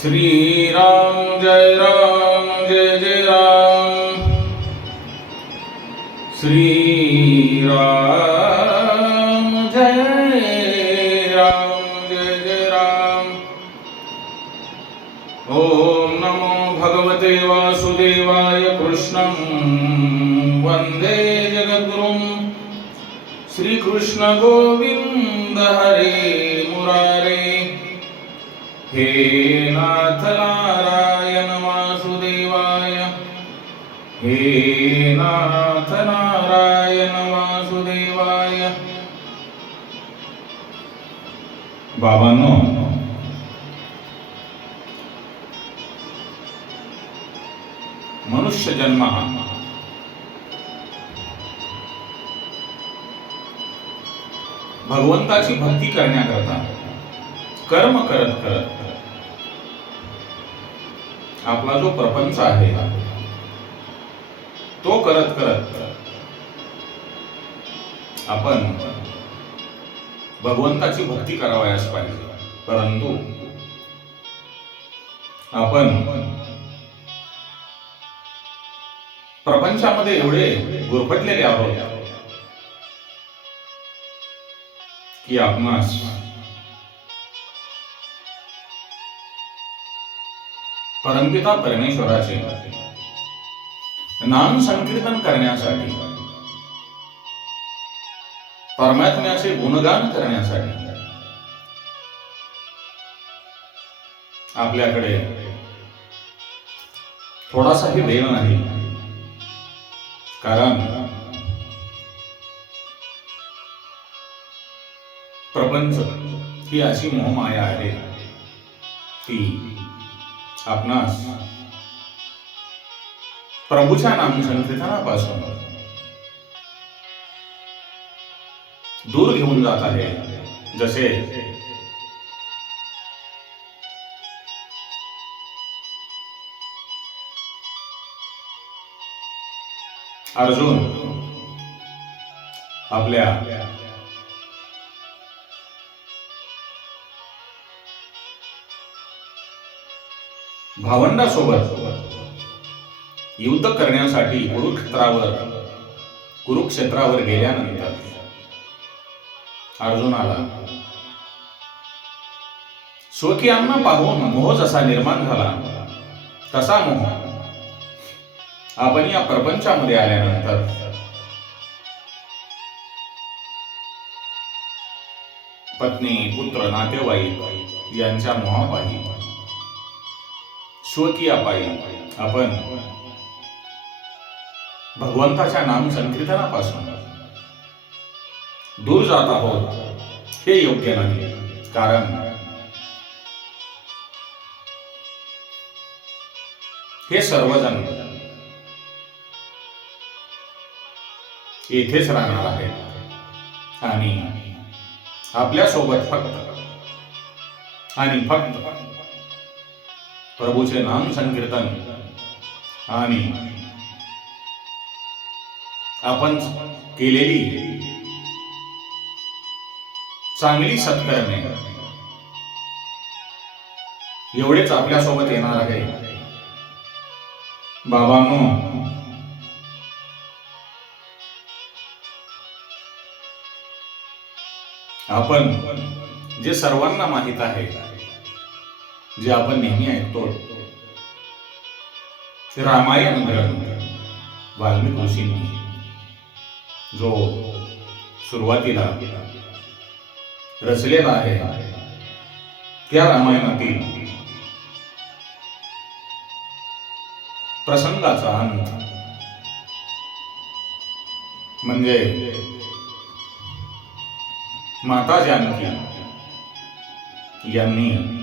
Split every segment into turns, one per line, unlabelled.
श्रीराम जय राम जय जय राम। श्रीराम जय राम जय जय राम। ॐ नमो भगवते वासुदेवाय कृष्णं वन्दे जगद्गुरुं। श्रीकृष्ण गोविन्द हरे मुरारे। हे नाथ नारायण वासुदेवाय. हे नाथ नारायण वासुदेवाय. बाबांनो मनुष्य जन्म हा. भगवंताची भक्ती करण्याकरता कर्म करत करत आपला जो प्रपंच आहे तो करत करत आपण भगवंताची भक्ती करावयास पाहिजे. परंतु आपण प्रपंचामध्ये एवढे गुरफटलेले आहोत की आपणास परमपिता परमेश्वराचे. नाम संकीर्तन करण्यासाठी. परमात्म्याचे गुणगान करण्यासाठी. आपल्याकडे थोडासाही वेळ नाही. कारण प्रपंच ही अशी मोहमाया आहे ती आपणास प्रभूच्या नाम संकीर्तनापासून दूर घेऊन जात आहे जसे अर्जुन आपल्या भावंडासोबत युद्ध करण्यासाठी कुरुक्षेत्रावर कुरुक्षेत्रावर गेल्यानंतर अर्जुनाला स्वकीयांना पाहून मोह जसा निर्माण झाला तसा मोह आपण या प्रपंचामध्ये आल्यानंतर पत्नी पुत्र नातेवाईक यांच्या मोहापायी स्वकीयापायी आपण भगवंताच्या नाम संकीर्तनापासून दूर जात आहोत हे योग्य नाही. कारण हे सर्वजण येथेच राहणार आहेत आणि आपल्यासोबत फक्त आणि फक्त प्रभूचे नाम संकीर्तन. आणि आपण केलेली चांगली सत्कर्मे एवढेच आपल्यासोबत येणार आहे. बाबांनो आपण जे सर्वांना माहीत आहे जे आपण नेहमी ऐकतो. ते रामायण ग्रंथ वाल्मिक ऋषींनी. जो सुरुवातीला रचलेला आहे त्या रामायणातील प्रसंगाचा अंत म्हणजे माता जानकी यांनी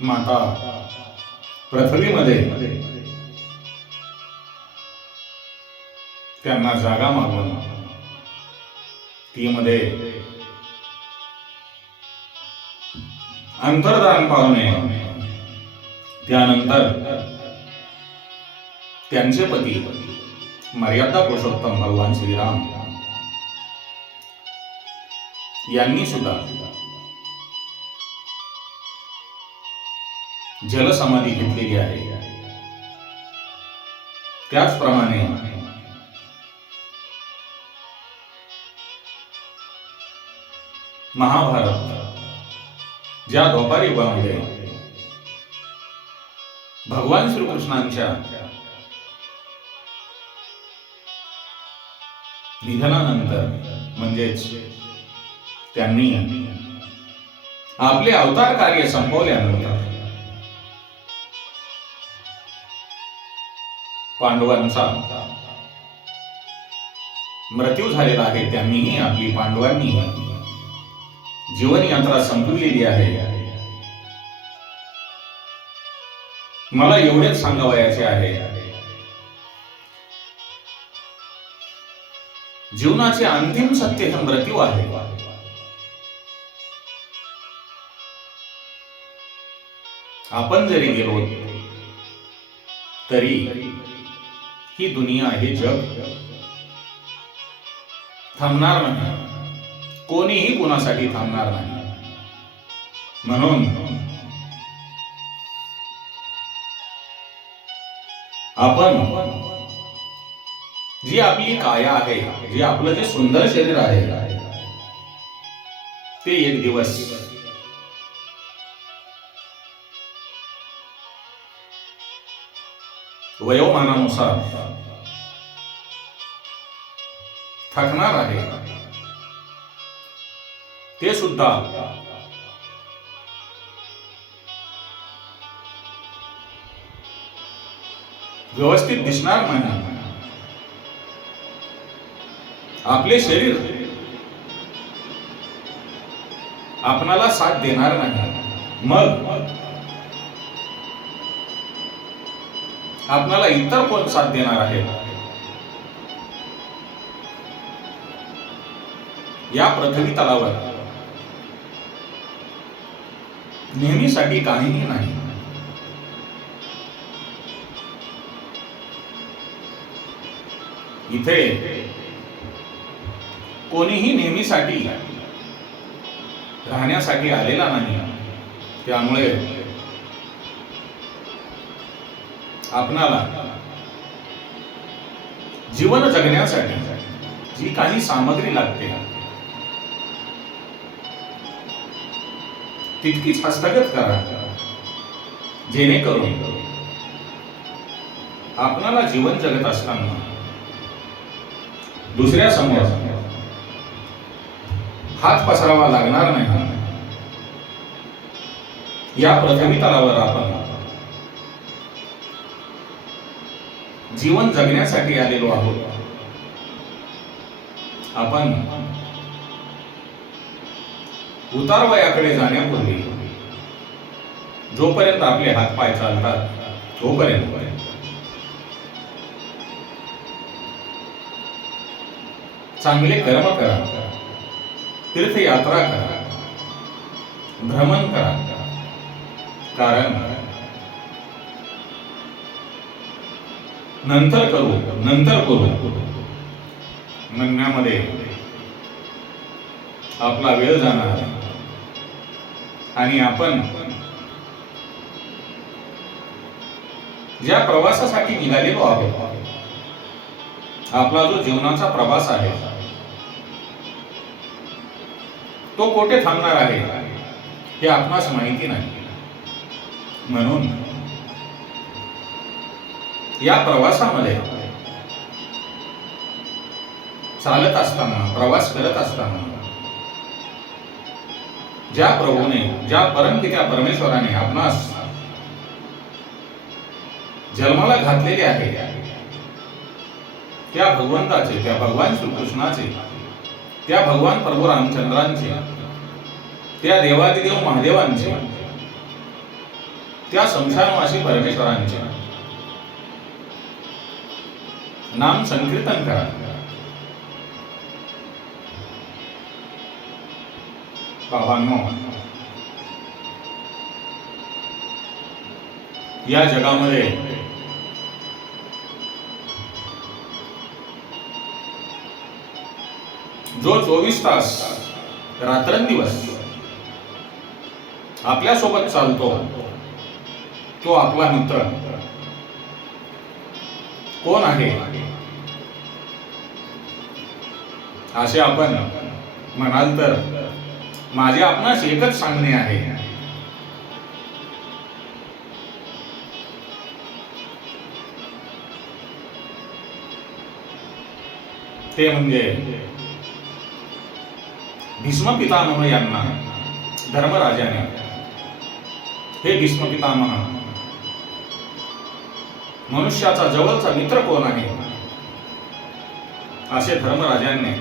माता. पृथ्वीमध्ये त्यांना जागा मागवण ती मध्ये अंतर्दान पावणे त्यानंतर त्यांचे पती मर्यादा पुरुषोत्तम भगवान श्रीराम यांनी सुद्धा जलसमाधी घेतलेली आहे. त्याचप्रमाणे महाभारत ज्या द्वापार युगामध्ये भगवान श्रीकृष्णांच्या निधनानंतर म्हणजेच त्यांनी आपले अवतार कार्य संपवल्यानंतर पांडवांचा. मृत्यू झालेला आहे त्यांनीही आपली पांडवांनी. जीवन यात्रा संपवलेली आहे. मला एवढेच सांगावयाचे आहे. जीवनाचे अंतिम सत्य हे मृत्यू आहे. आपण जरी गेलो तरी ही दुनिया हे जग. थांबणार नाही. कोणीही कोणासाठी थांबणार नाही. म्हणून आपण जी आपली काया आहे जे आपलं जे सुंदर शरीर आहे ते एक दिवस वयोमानानुसार थकणार आहे. ते सुद्धा व्यवस्थित दिसणार नाही. आपले शरीर आपणाला साथ देणार नाही. मग आपणाला इतर कोण साथ देणार आहे? या पृथ्वी तलावर नेहमीसाठी काहीही नाही. इथे कोणीही नेहमीसाठी राहण्यासाठी आलेला नाही. त्यामुळे आपणाला जीवन जगण्यासाठी जी काही सामग्री लागते तितकीच हस्तगत करा. जेणेकरून आपणाला जीवन जगत असताना दुसऱ्या समोर हात पसरावा लागणार नाही. या पृथ्वी तलावर आपण जीवन जगण्यासाठी आलेलो आहोत. आपण उतारवयाकडे जाण्यापूर्वी जोपर्यंत आपले हात पाय चालतात तोपर्यंत. चांगले कर्म करा तीर्थयात्रा करा भ्रमण करा. कारण नंतर करू नंतर करू. म्हणण्यामध्ये आपला वेळ जाणार आणि आपण ज्या प्रवासासाठी निघालेलो आहोत आपला जो जीवनाचा प्रवास आहे तो कोठे थांबणार आहे हे आपणास माहिती नाही. म्हणून या प्रवासामध्ये. चालत असताना प्रवास करत असताना ज्या प्रभूने ज्या परमपित्या परमेश्वराने आपणास जन्माला घातलेले आहे त्या भगवंताचे त्या भगवान श्रीकृष्णाचे त्या भगवान प्रभू रामचंद्रांचे त्या देवादिदेव महादेवांचे त्या संसारवासी परमेश्वरांचे नाम संकीर्तन करा. बाबांनो या जगामध्ये जो चोवीस तास रात्रंदिवस आपल्यासोबत चालतो तो आपला मित्र. कोण आहे? असे आपण म्हणाल तर माझे आपणास एकच सांगणे आहे. ते म्हणजे भीष्म पितामह यांना धर्मराजाने. हे भीष्म पितामह मनुष्याचा जवळचा मित्र कोण आहे? असे धर्मराजांनी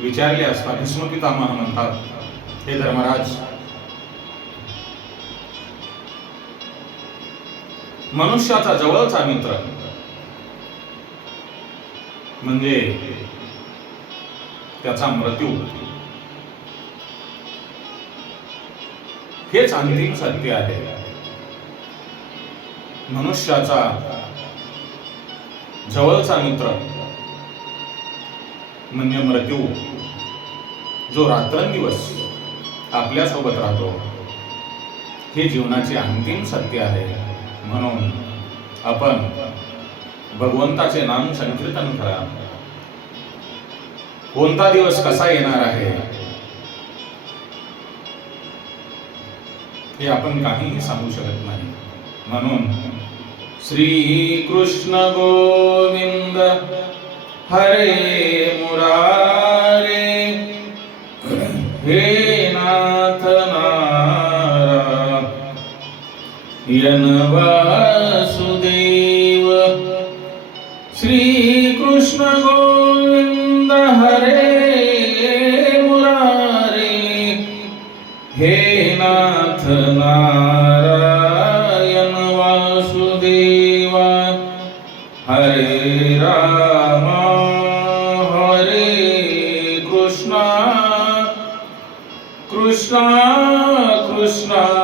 विचारले असता भीष्म म्हणतात हे धर्मराज मनुष्याचा जवळचा मित्र म्हणजे त्याचा मृत्यू. हेच अंतिम सत्य आहे. मनुष्याचा जवळचा मित्र म्हणजे मृत्यू जो रात्रंदिवस आपल्यासोबत राहतो हे जीवनाचे अंतिम सत्य आहे. म्हणून आपण भगवंताचे नाम संकीर्तन करा. कोणता दिवस कसा येणार आहे? हे आपण काहीही सांगू शकत नाही. म्हणून श्री कृष्ण गोविंद हरे मुरारे हे नाथ नारायण वासुदेव श्री कृष्ण गोविंद हरे कृष्णा कृष्णा कृष्णा